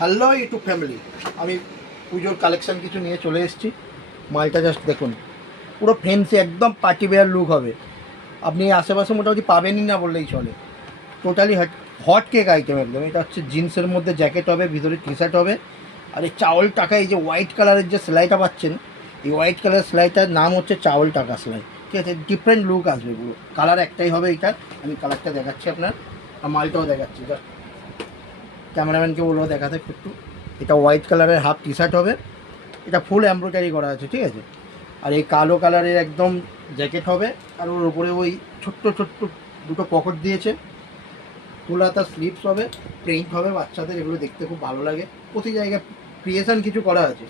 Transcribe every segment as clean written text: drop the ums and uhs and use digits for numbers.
Hello YouTube family, আমি পুজোর collection কিছু নিয়ে চলে এসেছি। মালটা জাস্ট দেখুন, পুরো ফ্যান্সি একদম পার্টি ওয়্যার লুক হবে। আপনি আশেপাশে মোটামুটি পাবেনই না বললেই চলে। টোটালি হট কেক আইটেম একদম। এটা হচ্ছে জিন্সের মধ্যে জ্যাকেট হবে, ভিতরে টি শার্ট হবে। আর এই চাওল টাকা, এই যে হোয়াইট কালারের যে সেলাইটা পাচ্ছেন, এই হোয়াইট কালারের সেলাইটার নাম হচ্ছে চাওল টাকা সেলাই। ঠিক আছে, ডিফারেন্ট লুক আসবে পুরো। কালার একটাই হবে এইটার। আমি কালারটা দেখাচ্ছি আপনার, আর মালটাও দেখাচ্ছি। জাস্ট ক্যামেরাম্যানকে বলবো দেখাতে একটু। এটা হোয়াইট কালারের হাফ টি শার্ট হবে, এটা ফুল এমব্রয়ডারি করা আছে, ঠিক আছে। আর এই কালো কালারের একদম জ্যাকেট হবে, আর ওর উপরে ওই ছোট্ট ছোট্ট দুটো পকেট দিয়েছে। ফুল হাতা স্লিভস হবে, প্রিন্ট হবে বাচ্চাদের, এগুলো দেখতে খুব ভালো লাগে। প্রতি জায়গায় ক্রিয়েশন কিছু করা আছে।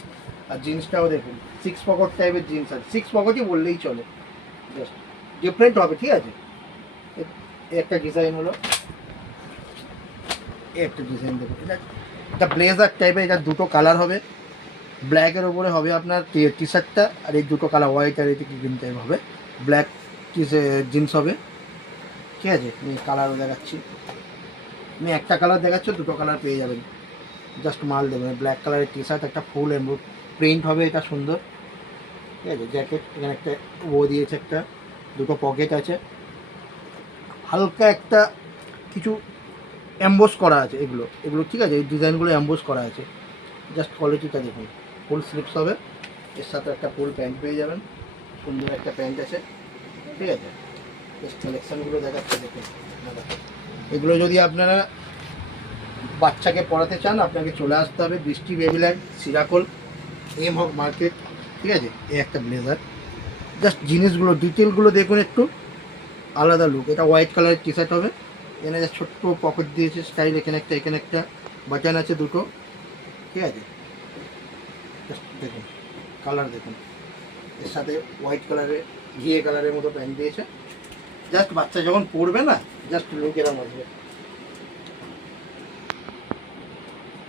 আর জিন্সটাও দেখুন, 6 পকেট টাইপের জিন্স আছে, 6 পকেটই বললেই চলে। জাস্ট ডিফারেন্ট হবে, ঠিক আছে। একটা ডিজাইন হলো, একটা ডিজাইন দেখুন। এটা ব্লেজার টাইপের, এটা দুটো কালার হবে। ব্ল্যাকের ওপরে হবে আপনার টি শার্টটা, আর এই দুটো কালার হোয়াইট আর এদিকে গ্রিন টাইপ হবে। ব্ল্যাক জিন্স হবে, ঠিক আছে। আমি কালারও দেখাচ্ছি, আমি একটা কালার দেখাচ্ছি, দুটো কালার পেয়ে যাবেন। জাস্ট মাল দেবেন। ব্ল্যাক কালারের টি শার্ট, একটা ফুল প্রিন্ট হবে, এটা সুন্দর, ঠিক আছে। জ্যাকেট এখানে একটা ও দিয়েছে, একটা দুটো পকেট আছে, হালকা একটা কিছু অ্যাম্বোস করা আছে। এগুলো এগুলো ঠিক আছে, এই ডিজাইনগুলো অ্যাম্বোস করা আছে। জাস্ট কোয়ালিটিটা দেখুন। ফুল স্লিপস হবে, এর সাথে একটা ফুল প্যান্ট পেয়ে যাবেন। সুন্দর একটা প্যান্ট আছে, ঠিক আছে। কালেকশানগুলো দেখাচ্ছে দেখুন। এগুলো যদি আপনারা বাচ্চাকে পড়াতে চান, আপনাকে চলে আসতে হবে বৃষ্টি বেবিল্যান্ড, সিরাকোল, এম হক মার্কেট, ঠিক আছে। এই একটা ব্লেজার, জাস্ট জিনিসগুলো ডিটেলগুলো দেখুন একটু, আলাদা লুক। এটা হোয়াইট কালারের টি শার্ট হবে, এখানে যা ছোট্ট পকেট দিয়েছে স্টাইল, এখানে একটা বাটন আছে দুটো, ঠিক আছে। জাস্ট দেখুন, কালার দেখুন। এর সাথে হোয়াইট কালারের ঘিয়ে কালারের মতো প্যান্ট দিয়েছে। জাস্ট বাচ্চা যখন পরবে না, জাস্ট লুক এরকম আসবে।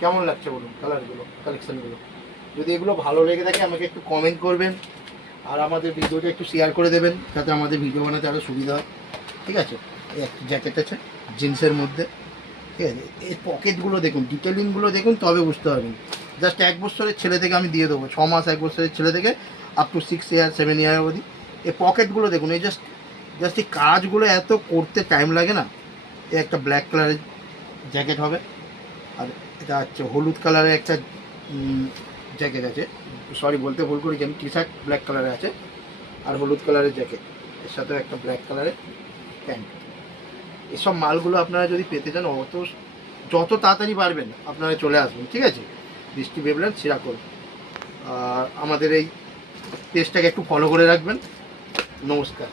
কেমন লাগছে বলুন কালারগুলো, কালেকশানগুলো? যদি এগুলো ভালো লেগে থাকে আমাকে একটু কমেন্ট করবেন, আর আমাদের ভিডিওটা একটু শেয়ার করে দেবেন, যাতে আমাদের ভিডিও বানাতে আরও সুবিধা হয়, ঠিক আছে। এই একটা জ্যাকেট আছে জিন্সের মধ্যে, ঠিক আছে। এই পকেটগুলো দেখুন, ডিটেলিংগুলো দেখুন, তবে বুঝতে পারবেন। জাস্ট 1 বছরের ছেলে থেকে আমি দিয়ে দেবো, 6 মাস 1 বছরের ছেলে থেকে আপ টু 6 ইয়ার 7 ইয়ার অবধি। এই পকেটগুলো দেখুন, এই জাস্ট এই কাজগুলো এত করতে টাইম লাগে না। এই একটা ব্ল্যাক কালারের জ্যাকেট হবে, আর এটা হচ্ছে হলুদ কালারের একটা জ্যাকেট আছে। সরি, বলতে ভুল করেছি আমি, টি শার্ট ব্ল্যাক কালারের আছে, আর হলুদ কালারের জ্যাকেট, এর সাথে একটা ব্ল্যাক কালারের প্যান্ট। এসব মালগুলো আপনারা যদি পেতে চান, যত তাড়াতাড়ি পারবেন আপনারা চলে আসবেন, ঠিক আছে। বৃষ্টি বেবিল্যান্ড, সিরাকোল। আর আমাদের এই পেজটাকে একটু ফলো করে রাখবেন। নমস্কার।